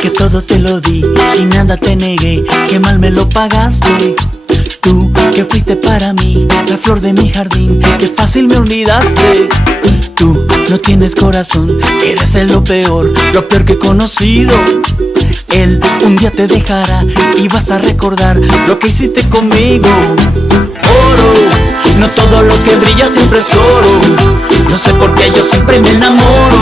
que todo te lo di y nada te negué, que mal me lo pagaste. Tú que fuiste para mí la flor de mi jardín, que fácil me olvidaste. Tú no tienes corazón, eres de lo peor que he conocido. Él un día te dejará y vas a recordar lo que hiciste conmigo. Oro, no todo lo que brilla siempre es oro. No sé por qué yo siempre me enamoro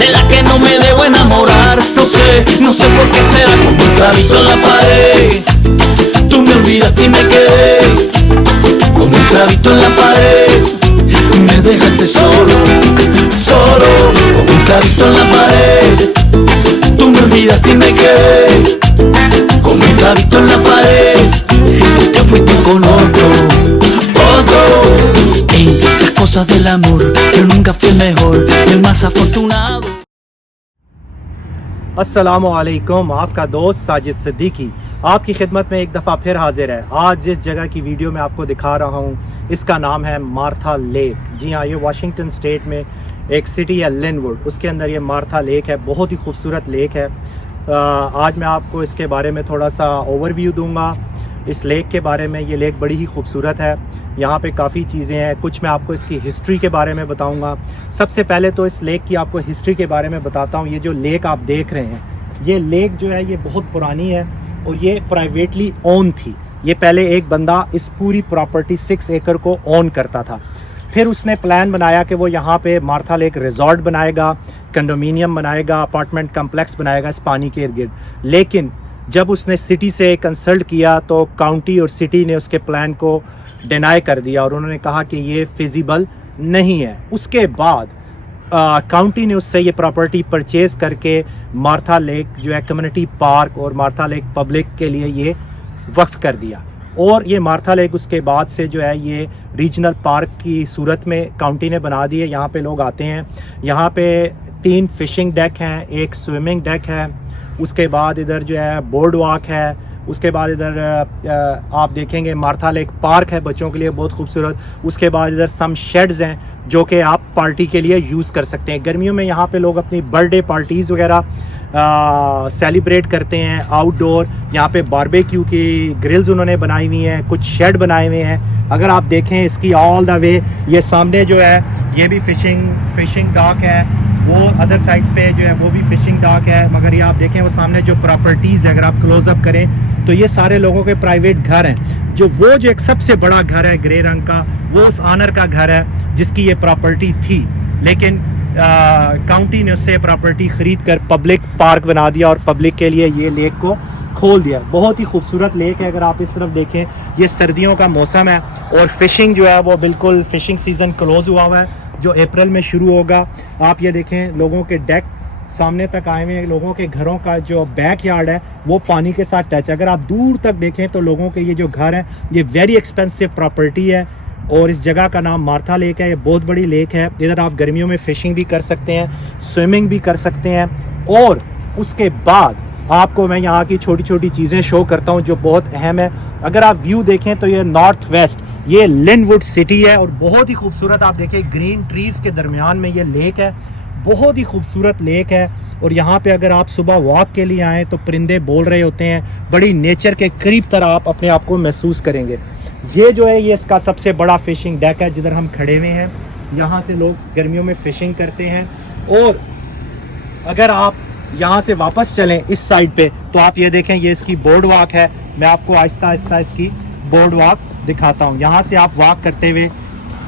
de la que no me debo enamorar. No sé por qué será, como un clavito en la pared. Tú me olvidaste y me quedé como un clavito en la pared. Me dejaste solo, como un clavito en la pared. Tú me olvidaste y me quedé como un clavito en la pared. Y te fuiste con otro. En las cosas del amor yo nunca fui el mejor, el más afortunado. अस्सलामु अलैकुम, आपका दोस्त साजिद सिद्दीकी आपकी खिदमत में एक दफ़ा फिर हाजिर है। आज जिस जगह की वीडियो मैं आपको दिखा रहा हूँ इसका नाम है मार्था लेक। जी हाँ, ये वाशिंगटन स्टेट में एक सिटी है लिनवुड, उसके अंदर ये मार्था लेक है। बहुत ही खूबसूरत लेक है। आज मैं आपको इसके बारे में थोड़ा सा ओवरव्यू दूंगा इस लेक के बारे में। ये लेक बड़ी ही खूबसूरत है। यहाँ पे काफ़ी चीज़ें हैं, कुछ मैं आपको इसकी हिस्ट्री के बारे में बताऊंगा। सबसे पहले तो इस लेक की आपको हिस्ट्री के बारे में बताता हूँ। ये जो लेक आप देख रहे हैं, ये लेक जो है ये बहुत पुरानी है और ये प्राइवेटली ओन थी। ये पहले एक बंदा इस पूरी प्रॉपर्टी 6 एकड़ को ओन करता था। फिर उसने प्लान बनाया कि वो यहाँ पे मार्था लेक रिजॉर्ट बनाएगा, कंडोमिनियम बनाएगा, अपार्टमेंट कम्प्लेक्स बनाएगा इस पानी के इर्द गिर्द। लेकिन जब उसने सिटी से कंसल्ट किया तो काउंटी और सिटी ने उसके प्लान को डिनाई कर दिया और उन्होंने कहा कि ये फिजिबल नहीं है। उसके बाद काउंटी ने उससे ये प्रॉपर्टी परचेज़ करके मार्था लेक जो है कम्युनिटी पार्क और मार्था लेक पब्लिक के लिए ये वक्फ कर दिया। और ये मार्था लेक उसके बाद से जो है ये रीजनल पार्क की सूरत में काउंटी ने बना दी है। यहाँ पे लोग आते हैं। यहाँ पे 3 फिशिंग डेक हैं, 1 स्विमिंग डेक है। उसके बाद इधर जो है बोर्ड वॉक है। उसके बाद इधर आप देखेंगे मार्था लेक पार्क है बच्चों के लिए बहुत खूबसूरत। उसके बाद इधर सम शेड्स हैं जो कि आप पार्टी के लिए यूज़ कर सकते हैं। गर्मियों में यहाँ पे लोग अपनी बर्थडे पार्टीज़ वगैरह सेलिब्रेट करते हैं आउटडोर। यहाँ पे बारबेक्यू की ग्रिल्स उन्होंने बनाई हुई हैं, कुछ शेड बनाए हुए हैं। अगर आप देखें इसकी ऑल द वे, ये सामने जो है ये भी फिशिंग डॉक है, वो अदर साइड पे जो है वो भी फिशिंग डॉक है। मगर ये आप देखें वो सामने जो प्रॉपर्टीज़ है, अगर आप क्लोजअप करें तो ये सारे लोगों के प्राइवेट घर हैं। जो एक सबसे बड़ा घर है ग्रे रंग का, वो उस ऑनर का घर है जिसकी ये प्रॉपर्टी थी। लेकिन काउंटी ने उससे प्रॉपर्टी ख़रीद कर पब्लिक पार्क बना दिया और पब्लिक के लिए ये लेक को खोल दिया। बहुत ही खूबसूरत लेक है। अगर आप इस तरफ देखें, ये सर्दियों का मौसम है और फिशिंग जो है वो बिल्कुल फिशिंग सीज़न क्लोज़ हुआ हुआ है जो अप्रैल में शुरू होगा। आप ये देखें लोगों के डेक सामने तक आए हुए हैं। लोगों के घरों का जो बैक यार्ड है वो पानी के साथ टच। अगर आप दूर तक देखें तो लोगों के ये जो घर हैं ये वेरी एक्सपेंसिव प्रॉपर्टी है और इस जगह का नाम मार्था लेक है। ये बहुत बड़ी लेक है। इधर आप गर्मियों में फ़िशिंग भी कर सकते हैं, स्विमिंग भी कर सकते हैं। और उसके बाद आपको मैं यहाँ की छोटी छोटी चीज़ें शो करता हूँ जो बहुत अहम है। अगर आप व्यू देखें तो ये नॉर्थ वेस्ट ये लिनवुड सिटी है और बहुत ही खूबसूरत। आप देखें ग्रीन ट्रीज़ के दरमियान में ये लेक है, बहुत ही खूबसूरत लेक है। और यहाँ पे अगर आप सुबह वॉक के लिए आएँ तो परिंदे बोल रहे होते हैं, बड़ी नेचर के करीब तरह आप अपने आप को महसूस करेंगे। ये जो है ये इसका सबसे बड़ा फिशिंग डेक है जिधर हम खड़े हुए हैं। यहाँ से लोग गर्मियों में फ़िशिंग करते हैं। और अगर आप यहाँ से वापस चलें इस साइड पे तो आप ये देखें ये इसकी बोर्ड वॉक है। मैं आपको आहिस्ता आहिस्ता इसकी बोर्ड वॉक दिखाता हूँ। यहाँ से आप वॉक करते हुए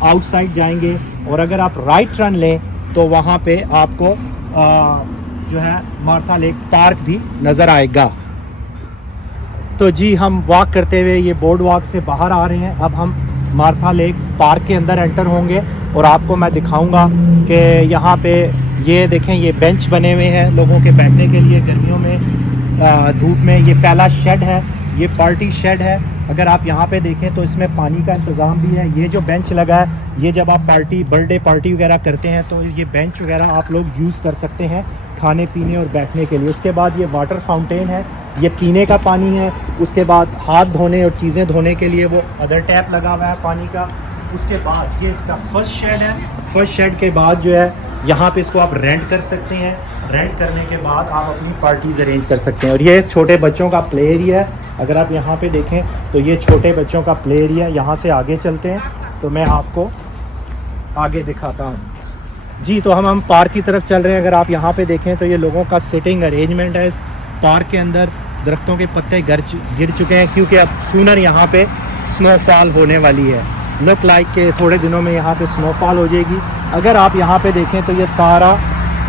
आउटसाइड जाएंगे और अगर आप राइट टर्न लें तो वहाँ पे आपको जो है मार्था लेक पार्क भी नज़र आएगा। तो जी हम वॉक करते हुए ये बोर्ड वॉक से बाहर आ रहे हैं। अब हम मार्था लेक पार्क के अंदर एंटर होंगे और आपको मैं दिखाऊंगा कि यहाँ पे ये देखें ये बेंच बने हुए हैं लोगों के बैठने के लिए गर्मियों में धूप में। ये पहला शेड है, ये पार्टी शेड है। अगर आप यहाँ पे देखें तो इसमें पानी का इंतज़ाम भी है। ये जो बेंच लगा है ये जब आप बर्थडे पार्टी वगैरह करते हैं तो ये बेंच वगैरह आप लोग यूज़ कर सकते हैं खाने पीने और बैठने के लिए। उसके बाद ये वाटर फाउंटेन है, ये पीने का पानी है। उसके बाद हाथ धोने और चीज़ें धोने के लिए वो अदर टैप लगा हुआ है पानी का। उसके बाद ये इसका फर्स्ट शेड है। फर्स्ट शेड के बाद जो है यहाँ पे इसको आप रेंट कर सकते हैं। रेंट करने के बाद आप अपनी पार्टीज़ अरेंज कर सकते हैं। और ये छोटे बच्चों का प्ले एरिया है। अगर आप यहाँ पे देखें तो ये छोटे बच्चों का प्ले एरिया। यहाँ से आगे चलते हैं तो मैं आपको आगे दिखाता हूँ जी। तो हम पार्क की तरफ चल रहे हैं। अगर आप यहाँ पे देखें तो ये लोगों का सिटिंग अरेंजमेंट है। इस पार्क के अंदर दरख्तों के पत्ते गिर चुके हैं क्योंकि अब सूनर यहाँ पे स्नोफॉल होने वाली है। लुक लाइक के थोड़े दिनों में यहाँ पे स्नोफॉल हो जाएगी। अगर आप यहाँ पे देखें तो ये सारा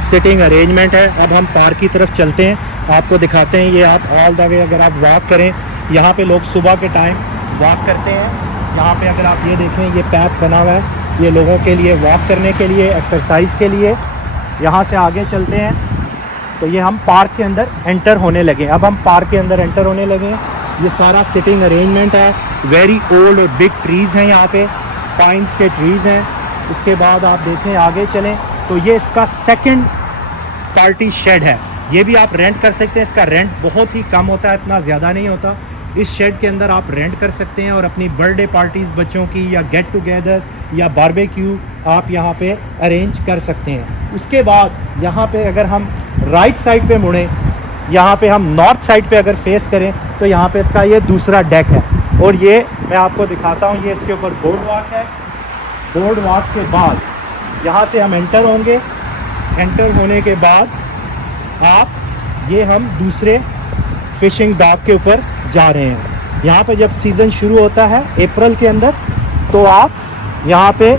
सिटिंग अरेंजमेंट है। अब हम पार्क की तरफ चलते हैं, आपको दिखाते हैं। ये आप ऑल द वे अगर आप वॉक करें, यहाँ पे लोग सुबह के टाइम वॉक करते हैं। यहाँ पे अगर आप ये देखें, ये पैथ बना हुआ है ये लोगों के लिए वॉक करने के लिए, एक्सरसाइज के लिए। यहाँ से आगे चलते हैं तो ये हम पार्क के अंदर एंटर होने लगे। अब हम पार्क के अंदर एंटर होने लगे। ये सारा सिटिंग अरेंजमेंट है। वेरी ओल्ड और बिग ट्रीज़ हैं यहाँ पे, पाइन्स के ट्रीज़ हैं। उसके बाद आप देखें आगे चलें तो ये इसका सेकंड पार्टी शेड है। ये भी आप रेंट कर सकते हैं। इसका रेंट बहुत ही कम होता है, इतना ज़्यादा नहीं होता। इस शेड के अंदर आप रेंट कर सकते हैं और अपनी बर्थडे पार्टीज़ बच्चों की या गेट टुगेदर या बारबेक्यू आप यहाँ पे अरेंज कर सकते हैं। उसके बाद यहाँ पे अगर हम राइट साइड पे मुड़ें, यहाँ पे हम नॉर्थ साइड पे अगर फेस करें तो यहाँ पे इसका ये दूसरा डेक है। और ये मैं आपको दिखाता हूँ, ये इसके ऊपर बोर्ड वॉक है। बोर्ड वॉक के बाद यहाँ से हम एंटर होंगे। एंटर होने के बाद हम दूसरे फिशिंग डॉक के ऊपर जा रहे हैं। यहाँ पे जब सीज़न शुरू होता है अप्रैल के अंदर तो आप यहाँ पे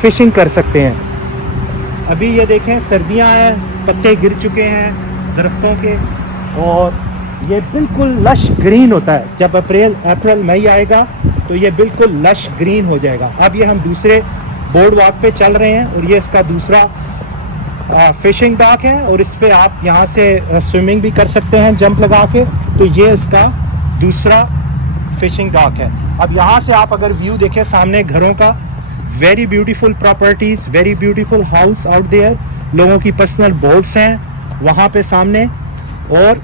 फ़िशिंग कर सकते हैं। अभी ये देखें सर्दियाँ हैं, पत्ते गिर चुके हैं दरख्तों के और ये बिल्कुल लश ग्रीन होता है। जब अप्रैल मई आएगा तो ये बिल्कुल लश ग्रीन हो जाएगा। अब ये हम दूसरे बोर्ड वॉक पे चल रहे हैं और ये इसका दूसरा फ़िशिंग डॉक है और इस पे आप यहाँ से स्विमिंग भी कर सकते हैं जंप लगा के। तो ये इसका दूसरा फ़िशिंग डॉक है। अब यहाँ से आप अगर व्यू देखें सामने घरों का, very beautiful properties, very beautiful house out there. लोगों की पर्सनल बोट्स हैं वहाँ पे सामने। और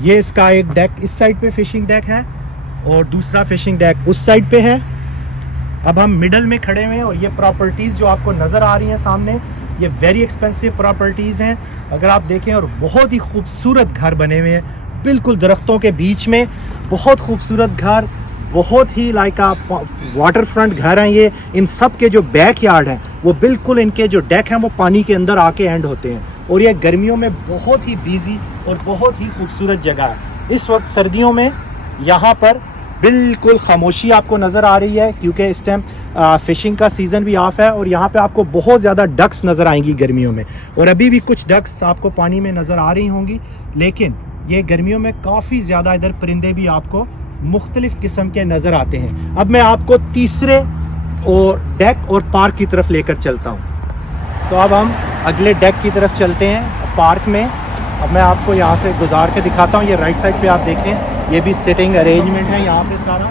ये इसका एक डेक इस साइड पे फ़िशिंग डेक है और दूसरा फ़िशिंग डेक उस साइड पे है। अब हम मिडल में खड़े हुए हैं और ये प्रॉपर्टीज़ जो आपको नज़र आ रही हैं सामने, ये वेरी एक्सपेंसिव प्रॉपर्टीज़ हैं अगर आप देखें। और बहुत ही खूबसूरत घर बने हुए हैं बिल्कुल दरख्तों के बीच में। बहुत खूबसूरत घर, बहुत ही लाइक वाटर फ्रंट घर हैं ये। इन सब के जो बैक यार्ड हैं वो बिल्कुल, इनके जो डेक हैं वो पानी के अंदर आके एंड होते हैं। और ये गर्मियों में बहुत ही बिजी और बहुत ही खूबसूरत जगह है। इस वक्त सर्दियों में यहाँ पर बिल्कुल खामोशी आपको नज़र आ रही है क्योंकि इस टाइम फ़िशिंग का सीज़न भी ऑफ है। और यहाँ पे आपको बहुत ज़्यादा डक्स नज़र आएंगी गर्मियों में। और अभी भी कुछ डक्स आपको पानी में नज़र आ रही होंगी, लेकिन ये गर्मियों में काफ़ी ज़्यादा इधर परिंदे भी आपको मुख्तलिफ़ किस्म के नज़र आते हैं। अब मैं आपको तीसरे और डेक और पार्क की तरफ लेकर चलता हूँ। तो अब हम अगले डेक की तरफ चलते हैं पार्क में। अब मैं आपको यहाँ से गुजार के दिखाता हूँ। ये राइट साइड पे आप देखें, ये भी सिटिंग अरेंजमेंट है यहाँ पे सारा।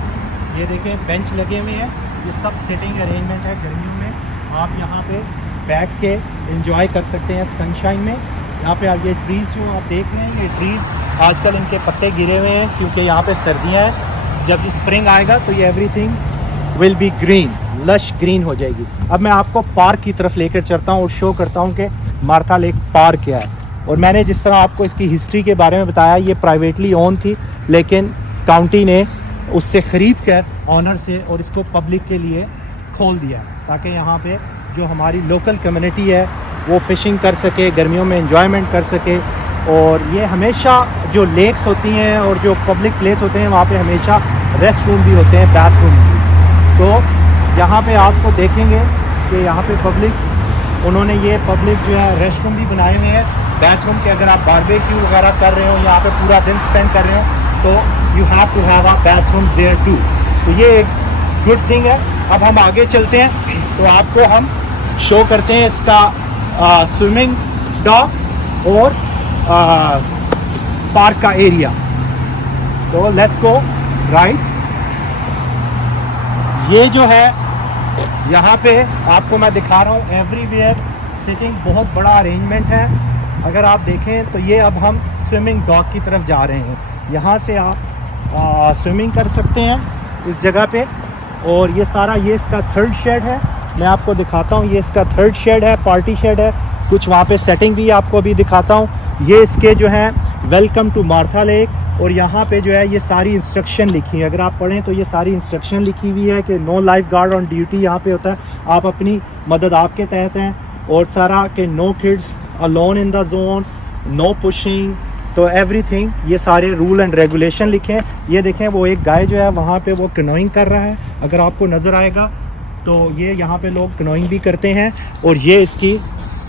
ये देखें बेंच लगे हुए हैं, ये सब सिटिंग अरेंजमेंट है। गर्मियों में आप यहाँ पे बैठ के एंजॉय कर सकते हैं सनशाइन में। यहाँ पे आप ये ट्रीज़ जो आप देख रहे हैं, ये ट्रीज़ आजकल इनके पत्ते गिरे हुए हैं क्योंकि यहाँ पे सर्दियाँ हैं। जब स्प्रिंग आएगा तो ये everything will be green, lush green हो जाएगी। अब मैं आपको पार्क की तरफ लेकर चलता हूँ और शो करता हूँ कि मार्था लेक पार्क क्या है। और मैंने जिस तरह आपको इसकी हिस्ट्री के बारे में बताया, ये प्राइवेटली ओन थी लेकिन काउंटी ने उससे ख़रीद कर ऑनर से और इसको पब्लिक के लिए खोल दिया ताकि यहाँ पे जो हमारी लोकल कम्युनिटी है वो फ़िशिंग कर सके, गर्मियों में एंजॉयमेंट कर सके। और ये हमेशा जो लेक्स होती हैं और जो पब्लिक प्लेस होते हैं वहाँ पे हमेशा रेस्ट रूम भी होते हैं, बाथरूम भी। तो यहाँ पे आपको देखेंगे कि यहाँ पे पब्लिक, उन्होंने ये पब्लिक जो है रेस्ट रूम भी बनाए हुए हैं, बाथरूम के। अगर आप बारबेक्यू वगैरह कर रहे हो, यहाँ पे पूरा दिन स्पेंड कर रहे हो तो you have to have a bathroom there too. तो ये एक गुड थिंग है। अब हम आगे चलते हैं तो आपको हम शो करते हैं इसका स्विमिंग डॉक और पार्क का एरिया। तो लेट्स गो राइट। ये जो है यहाँ पे आपको मैं दिखा रहा हूँ, एवरीवेयर सिटिंग, बहुत बड़ा अरेंजमेंट है। अगर आप देखें तो ये अब हम स्विमिंग डॉक की तरफ जा रहे हैं। यहाँ से आप स्विमिंग कर सकते हैं इस जगह पे। और ये सारा, ये इसका थर्ड शेड है। मैं आपको दिखाता हूँ, ये इसका थर्ड शेड है, पार्टी शेड है। कुछ वहाँ पे सेटिंग भी आपको अभी दिखाता हूँ। ये इसके जो है वेलकम टू मार्था लेक, और यहाँ पे जो है ये सारी इंस्ट्रक्शन लिखी है। अगर आप पढ़ें तो ये सारी इंस्ट्रक्शन लिखी हुई है कि no lifeguard on duty यहाँ पे होता है, आप अपनी मदद आपके तहत हैं, और सारा के no kids alone in the zone, no pushing, तो एवरीथिंग, ये सारे रूल एंड रेगुलेशन लिखे हैं। ये देखें वो एक गाय जो है वहाँ पे वो कनोइंग कर रहा है, अगर आपको नज़र आएगा तो ये यहाँ पे लोग कनोइंग भी करते हैं। और ये इसकी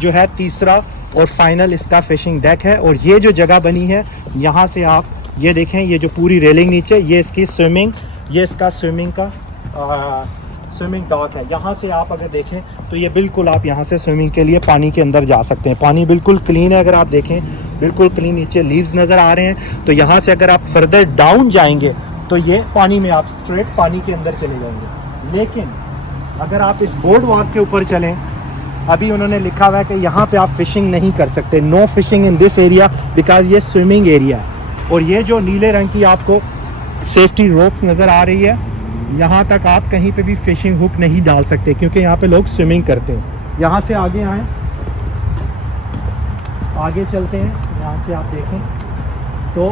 जो है तीसरा और फाइनल इसका फिशिंग डेक है। और ये जो जगह बनी है यहाँ से आप ये देखें, ये जो पूरी रेलिंग नीचे, ये इसकी स्विमिंग, ये इसका स्विमिंग का स्विमिंग डॉक है। यहाँ से आप अगर देखें तो ये बिल्कुल आप यहाँ से स्विमिंग के लिए पानी के अंदर जा सकते हैं। पानी बिल्कुल क्लीन है, अगर आप देखें बिल्कुल क्लीन, नीचे लीव्स नज़र आ रहे हैं। तो यहाँ से अगर आप फर्दर डाउन जाएंगे तो ये पानी में आप स्ट्रेट पानी के अंदर चले जाएंगे। लेकिन अगर आप इस बोर्ड वॉक के ऊपर चलें, अभी उन्होंने लिखा हुआ है कि यहाँ पे आप फिशिंग नहीं कर सकते, no fishing in this area because ये स्विमिंग एरिया है। और ये जो नीले रंग की आपको सेफ्टी रोप्स नज़र आ रही है, यहाँ तक आप कहीं पे भी फिशिंग हुक नहीं डाल सकते क्योंकि यहाँ पे लोग स्विमिंग करते हैं। यहाँ से आगे आएँ, आगे चलते हैं, यहाँ से आप देखें तो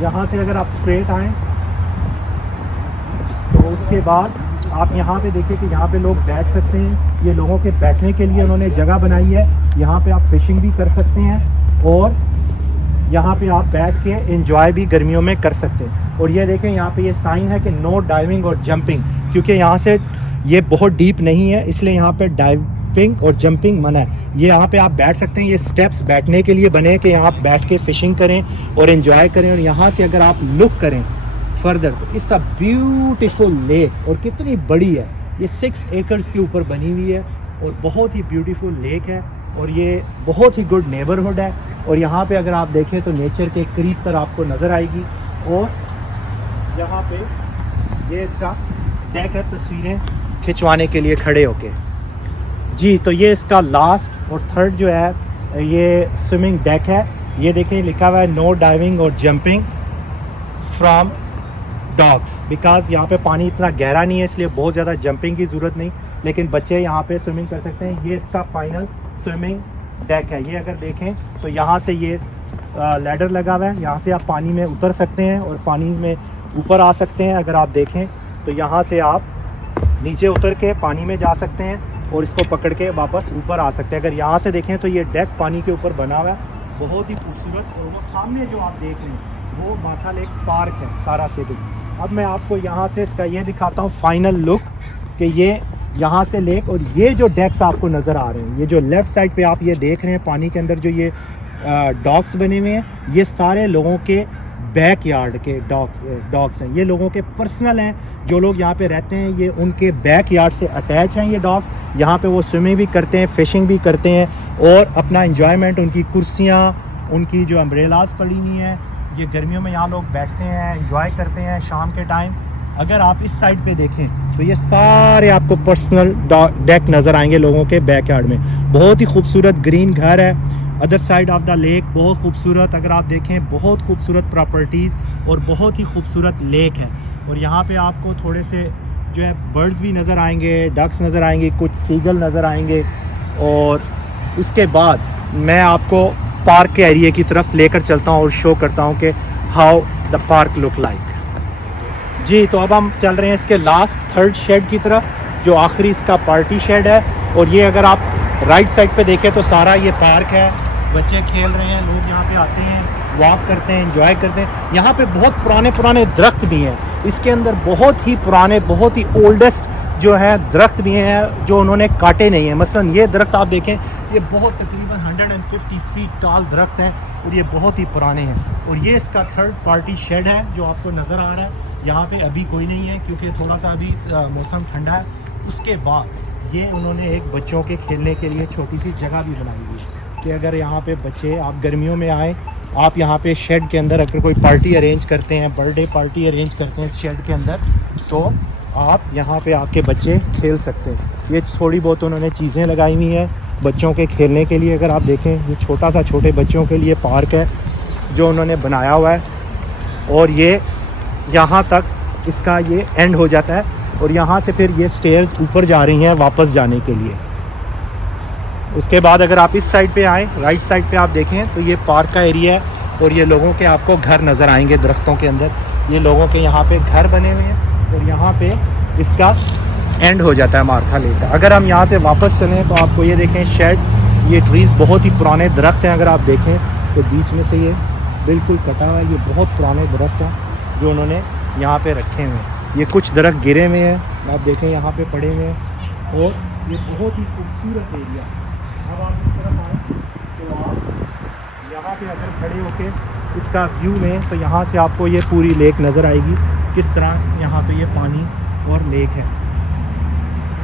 यहाँ से अगर आप स्ट्रेट आएँ तो उसके बाद आप यहाँ पे देखिए कि यहाँ पे लोग बैठ सकते हैं। ये लोगों के बैठने के लिए उन्होंने जगह बनाई है, यहाँ पे आप फिशिंग भी कर सकते हैं और यहाँ पे आप बैठ के एंजॉय भी गर्मियों में कर सकते हैं। और ये देखें यहाँ पे ये साइन है कि नो डाइविंग और जंपिंग, क्योंकि यहाँ से ये बहुत डीप नहीं है इसलिए यहाँ पे डाइविंग और जंपिंग मना है। ये यहाँ पे आप बैठ सकते हैं, ये स्टेप्स बैठने के लिए बने कि यहाँ आप बैठ के फिशिंग करें और एंजॉय करें। और यहाँ से अगर आप लुक करें फर्दर तो इट्स अ ब्यूटीफुल लेक, और कितनी बड़ी है, ये 6 एकर्स के ऊपर बनी हुई है और बहुत ही ब्यूटीफुल लेक है। और ये बहुत ही गुड नेबरहुड है। और यहाँ पे अगर आप देखें तो नेचर के करीब पर आपको नज़र आएगी। और यहाँ पे ये इसका डेक है, तस्वीरें खिंचवाने के लिए खड़े होके जी। तो ये इसका लास्ट और थर्ड जो है ये स्विमिंग डेक है। ये देखें लिखा हुआ है नो डाइविंग और जंपिंग फ्रॉम डॉग्स, बिकॉज यहाँ पे पानी इतना गहरा नहीं है इसलिए बहुत ज़्यादा जंपिंग की ज़रूरत नहीं, लेकिन बच्चे यहाँ पे स्विमिंग कर सकते हैं। ये इसका फाइनल स्विमिंग डेक है। ये अगर देखें तो यहाँ से ये लैडर लगा हुआ है, यहाँ से आप पानी में उतर सकते हैं और पानी में ऊपर आ सकते हैं। अगर आप देखें तो यहाँ से आप नीचे उतर के पानी में जा सकते हैं और इसको पकड़ के वापस ऊपर आ सकते हैं। अगर यहाँ से देखें तो ये डेक पानी के ऊपर बना हुआ है, बहुत ही खूबसूरत। और वो सामने जो आप देख रहे हैं वो मार्था लेक पार्क है सारा सिटी। अब मैं आपको यहाँ से इसका ये दिखाता हूँ फाइनल लुक कि ये यहाँ से लेक और ये जो डेक्स आपको नज़र आ रहे हैं, ये जो लेफ़्ट साइड पे आप ये देख रहे हैं पानी के अंदर जो ये डॉक्स बने हुए हैं, ये सारे लोगों के बैक यार्ड के डॉग्स हैं। ये लोगों के पर्सनल हैं, जो लोग यहाँ पे रहते हैं ये उनके बैक यार्ड से अटैच हैं ये डॉग्स। यहाँ पे वो स्विमिंग भी करते हैं, फिशिंग भी करते हैं और अपना इंजॉयमेंट, उनकी कुर्सियाँ, उनकी जो अम्ब्रेलाज पड़ी हुई हैं, ये गर्मियों में यहाँ लोग बैठते हैं, एंजॉय करते हैं शाम के टाइम। अगर आप इस साइड पे देखें तो ये सारे आपको पर्सनल डेक नज़र आएंगे लोगों के बैकयार्ड में। बहुत ही खूबसूरत ग्रीन घर है, other side of the lake बहुत खूबसूरत, अगर आप देखें बहुत खूबसूरत प्रॉपर्टीज़ और बहुत ही खूबसूरत लेक है। और यहाँ पे आपको थोड़े से जो है बर्ड्स भी नज़र आएंगे, डक्स नज़र आएंगे, कुछ सीगल नज़र आएंगे। और उसके बाद मैं आपको पार्क के एरिया की तरफ लेकर चलता हूँ और शो करता हूँ कि how the park look like जी। तो अब हम चल रहे हैं इसके लास्ट थर्ड शेड की तरफ, जो आखिरी इसका पार्टी शेड है। और ये अगर आप राइट साइड पे देखें तो सारा ये पार्क है, बच्चे खेल रहे हैं, लोग यहाँ पे आते हैं, वॉक करते हैं, एंजॉय करते हैं। यहाँ पे बहुत पुराने दरख्त भी हैं, इसके अंदर बहुत ही पुराने, बहुत ही ओल्डेस्ट जो है दरख्त भी हैं जो उन्होंने काटे नहीं हैं। मसलन ये दरख्त आप देखें, ये बहुत तकरीबन 150 फीट टाल दरख्त हैं और ये बहुत ही पुराने हैं। और ये इसका थर्ड पार्टी शेड है जो आपको नज़र आ रहा है। यहाँ पे अभी कोई नहीं है क्योंकि थोड़ा सा अभी मौसम ठंडा है। उसके बाद ये उन्होंने एक बच्चों के खेलने के लिए छोटी सी जगह भी बनाई हुई है कि अगर यहाँ पे बच्चे, आप गर्मियों में आएँ, आप यहाँ पे शेड के अंदर अगर कोई पार्टी अरेंज करते हैं, बर्थडे पार्टी अरेंज करते हैं शेड के अंदर, तो आप यहाँ पे आके बच्चे खेल सकते हैं। ये थोड़ी बहुत उन्होंने चीज़ें लगाई हुई हैं बच्चों के खेलने के लिए। अगर आप देखें ये छोटा सा छोटे बच्चों के लिए पार्क है जो उन्होंने बनाया हुआ है। और ये यहाँ तक इसका ये एंड हो जाता है। और यहाँ से फिर ये स्टेयर्स ऊपर जा रही हैं वापस जाने के लिए। उसके बाद अगर आप इस साइड पे आएँ, राइट साइड पे आप देखें तो ये पार्क का एरिया है और ये लोगों के आपको घर नज़र आएंगे दरख्तों के अंदर। ये लोगों के यहाँ पे घर बने हुए हैं और यहाँ पे इसका एंड हो जाता है मार्था लेक का। अगर हम यहाँ से वापस चलें तो आपको ये देखें शेड, ये ट्रीज़ बहुत ही पुराने दरख्त हैं। अगर आप देखें तो बीच में से ये बिल्कुल कटा हुआ है। ये बहुत पुराने दरख्त हैं जो उन्होंने यहाँ पे रखे हुए हैं। ये कुछ दरख्त गिरे हुए हैं, आप देखें यहाँ पे पड़े हुए हैं और ये बहुत ही खूबसूरत एरिया। अब आप इस तरफ आएँ तो आप यहाँ पे अगर खड़े होके इसका व्यू में तो यहाँ से आपको ये पूरी लेक नज़र आएगी, किस तरह यहाँ पे ये पानी और लेक है।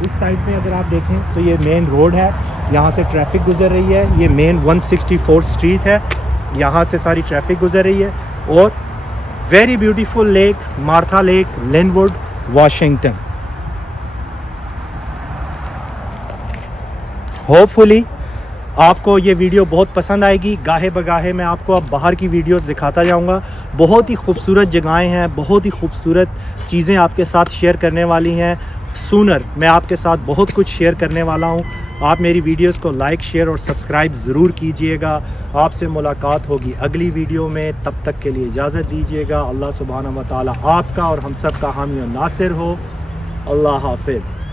इस साइड पे अगर आप देखें तो ये मेन रोड है, यहाँ से ट्रैफिक गुजर रही है। ये मेन 164 स्ट्रीट है, यहाँ से सारी ट्रैफिक गुजर रही है। और very beautiful lake, Martha lake, Linwood, Washington. Hopefully आपको ये वीडियो बहुत पसंद आएगी। गाहे बगाहे मैं आपको अब बाहर की वीडियोस दिखाता जाऊंगा। बहुत ही खूबसूरत जगहें हैं, बहुत ही खूबसूरत चीज़ें आपके साथ शेयर करने वाली हैं। सूनर मैं आपके साथ बहुत कुछ शेयर करने वाला हूं। आप मेरी वीडियोस को लाइक, शेयर और सब्सक्राइब ज़रूर कीजिएगा। आपसे मुलाकात होगी अगली वीडियो में, तब तक के लिए इजाज़त दीजिएगा। अल्लाह सुब्हानहू व तआला आपका और हम सब का हामी और नासिर हो। अल्लाह हाफिज़।